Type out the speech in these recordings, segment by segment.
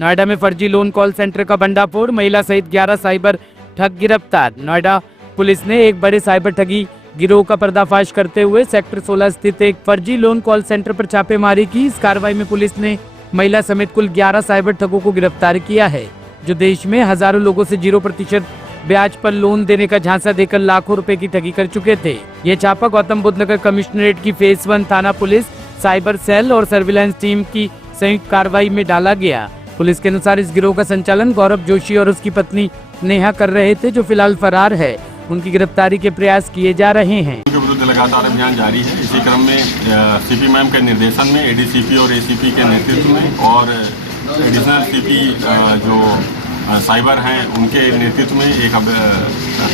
नोएडा में फर्जी loan call centre का भंडाफोड़, महिला सहित 11 साइबर ठग गिरफ्तार। नोएडा पुलिस ने एक बड़े साइबर ठगी गिरोह का पर्दाफाश करते हुए सेक्टर 16 स्थित एक फर्जी लोन कॉल सेंटर पर छापेमारी की। इस कार्रवाई में पुलिस ने महिला समेत कुल 11 साइबर ठगों को गिरफ्तार किया है, जो देश में हजारों लोगों से 0% ब्याज पर लोन देने का झांसा देकर लाखों रुपए की ठगी कर चुके थे। ये छापा गौतम बुद्ध नगर कमिश्नरेट की फेज 1 थाना पुलिस, साइबर सेल और सर्विलांस टीम की संयुक्त कार्रवाई में डाला गया। पुलिस के अनुसार इस गिरोह का संचालन गौरव जोशी और उसकी पत्नी नेहा कर रहे थे, जो फिलहाल फरार है। उनकी गिरफ्तारी के प्रयास किए जा रहे हैं। उनके विरुद्ध लगातार अभियान जारी है। इसी क्रम में सीपी मैम के निर्देशन में एडीसीपी और एसीपी के नेतृत्व में और एडिशनल सीपी जो साइबर हैं उनके नेतृत्व में एक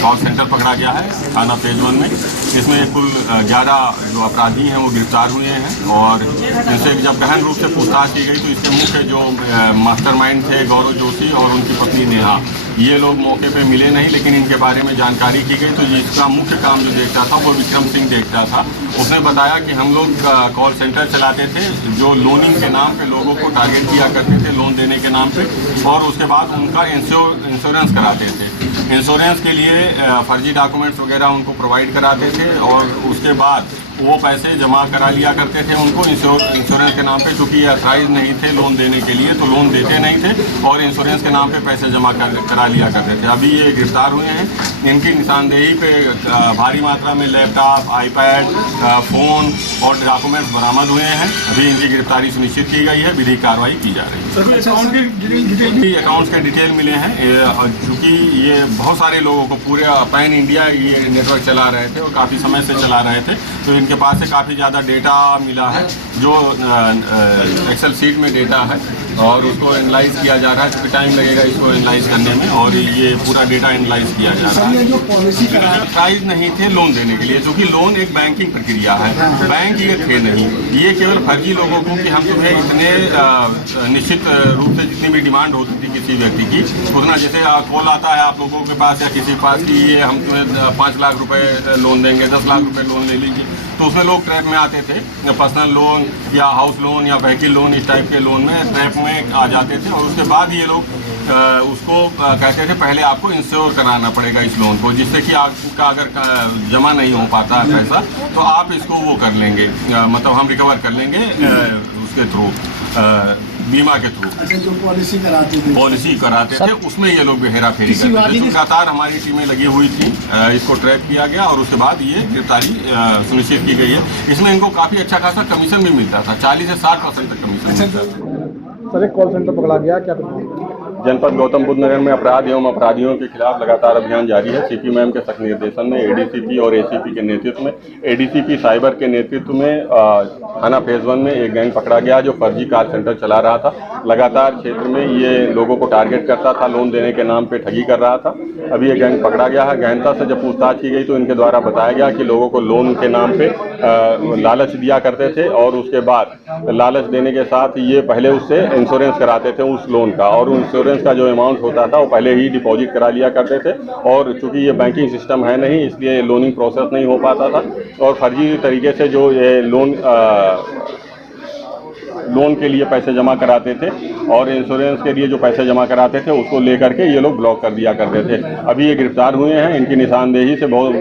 कॉल सेंटर पकड़ा गया है थाना फेज 1 में। इसमें कुल 11 जो अपराधी हैं वो गिरफ्तार हुए हैं और इनसे जब गहन रूप से पूछताछ की गई तो इसके मुख्य जो मास्टरमाइंड थे गौरव जोशी और उनकी पत्नी नेहा, ये लोग मौके पे मिले नहीं, लेकिन इनके बारे में जानकारी की गई तो इसका मुख्य काम जो देखता था वो विक्रम सिंह देखता था। उसने बताया कि हम लोग कॉल सेंटर चलाते थे जो लोनिंग के नाम पे लोगों को टारगेट किया करते थे, लोन देने के नाम पे, और उसके बाद उनका इंश्योरेंस कराते थे। इंश्योरेंस के लिए फर्जी डॉक्यूमेंट्स वगैरह उनको प्रोवाइड कराते थे और उसके बाद वो पैसे जमा करा लिया करते थे उनको इंश्योरेंस के नाम पे, क्योंकि ये अथराइज नहीं थे लोन देने के लिए तो लोन देते नहीं थे और इंश्योरेंस के नाम पे पैसे जमा करा लिया करते थे। अभी ये गिरफ्तार हुए हैं। इनकी निशानदेही पे भारी मात्रा में लैपटॉप, आईपैड, फ़ोन और डॉक्यूमेंट्स बरामद हुए हैं। अभी इनकी गिरफ्तारी सुनिश्चित की गई है, विधिक कार्रवाई की जा रही है। अकाउंट्स के डिटेल मिले हैं, चूँकि ये बहुत सारे लोगों को पूरे पैन इंडिया ये नेटवर्क चला रहे थे और काफ़ी समय से चला रहे थे, तो इनके पास से काफ़ी ज़्यादा डेटा मिला है जो एक्सेल शीट में डेटा है और उसको एनालाइज किया जा रहा है, क्योंकि टाइम लगेगा इसको एनालाइज करने में, और ये पूरा डेटा एनालाइज किया जा रहा है। प्राइस नहीं थे लोन देने के लिए, क्योंकि लोन एक बैंकिंग प्रक्रिया है, बैंक ये थे नहीं, ये केवल फर्जी लोगों को कि हम तुम्हें इतने निश्चित रूप से जितनी भी डिमांड होती थी किसी व्यक्ति की उतना, जैसे कॉल आता है आप लोगों के पास या किसी के पास कि ये हम तुम्हें 5 लाख रुपए लोन देंगे, 10 लाख रुपए लोन ले लीजिए, तो उसमें लोग ट्रैप में आते थे। पर्सनल लोन या हाउस लोन या व्हीकल लोन इस टाइप के लोन में ट्रैप में आ जाते थे और उसके बाद ये लोग उसको कहते थे पहले आपको इंश्योर कराना पड़ेगा इस लोन को, जिससे कि आपका अगर जमा नहीं हो पाता है पैसा तो आप इसको वो कर लेंगे, मतलब हम रिकवर कर लेंगे उसके थ्रू, बीमा के थ्रू। अच्छा, जो पॉलिसी कराते थे उसमें ये लोग हेरा फेरी करते थे। लगातार हमारी टीमें लगी हुई थी, इसको ट्रैक किया गया और उसके बाद ये गिरफ्तारी सुनिश्चित की गई है। इसमें इनको काफ़ी अच्छा खासा कमीशन भी मिलता था, 40 से 60% तक कमीशन मिलता था। सर, एक कॉल सेंटर पकड़ा गया, क्या जनपद गौतम बुद्ध नगर में अपराध एवं अपराधियों के खिलाफ लगातार अभियान जारी है। सीपी मैम के सख्त निर्देशन में एडीसीपी और एसीपी के नेतृत्व में, एडीसीपी साइबर के नेतृत्व में थाना फेज 1 में एक गैंग पकड़ा गया जो फर्जी कॉल सेंटर चला रहा था। लगातार क्षेत्र में ये लोगों को टारगेट करता था, लोन देने के नाम पे ठगी कर रहा था। अभी ये गैंग पकड़ा गया है। गहनता से जब पूछताछ की गई तो इनके द्वारा बताया गया कि लोगों को लोन के नाम पे लालच दिया करते थे और उसके बाद लालच देने के साथ ये पहले उससे इंश्योरेंस कराते थे उस लोन का, और इंश्योरेंस का जो अमाउंट होता था वो पहले ही डिपॉजिट करा लिया करते थे और चूंकि ये बैंकिंग सिस्टम है नहीं, इसलिए लोनिंग प्रोसेस नहीं हो पाता था और फर्जी तरीके से जो ये लोन के लिए पैसे जमा कराते थे और इंश्योरेंस के लिए जो पैसे जमा कराते थे उसको लेकर के ये लोग ब्लॉक कर दिया करते थे। अभी ये गिरफ्तार हुए हैं। इनकी निशानदेही से बहुत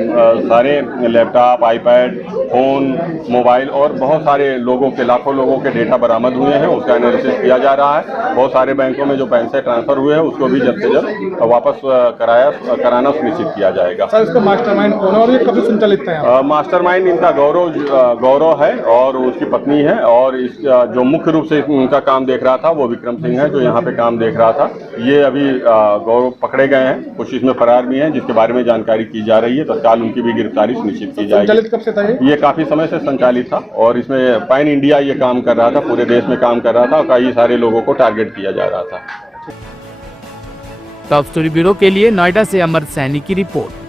सारे लैपटॉप, आईपैड, फ़ोन, मोबाइल और बहुत सारे लोगों के, लाखों लोगों के डेटा बरामद हुए हैं। उसका एनालिसिस किया जा रहा है। बहुत सारे बैंकों में जो पैसे ट्रांसफ़र हुए हैं उसको भी जल्द से जल्द वापस कराना सुनिश्चित किया जाएगा। सर, इसका मास्टरमाइंड कौन है और ये कब से संचालित है? मास्टरमाइंड इनका गौरव है और उसकी पत्नी है, और इस जो मुख्य रूप से उनका काम देख रहा था वो विक्रम सिंह है जो यहाँ पे काम देख रहा था। ये अभी गौरव पकड़े गए हैं, कुछ इसमें फरार भी हैं जिसके बारे में जानकारी की जा रही है। तत्काल उनकी भी गिरफ्तारी सुनिश्चित की जाएगी। संचालित कब से था ये काफ़ी समय से संचालित था और इसमें पैन इंडिया ये काम कर रहा था, पूरे देश में काम कर रहा था और कई सारे लोगों को टारगेट किया जा रहा था। टॉप स्टोरी ब्यूरो के लिए नोएडा से अमर सैनी की रिपोर्ट।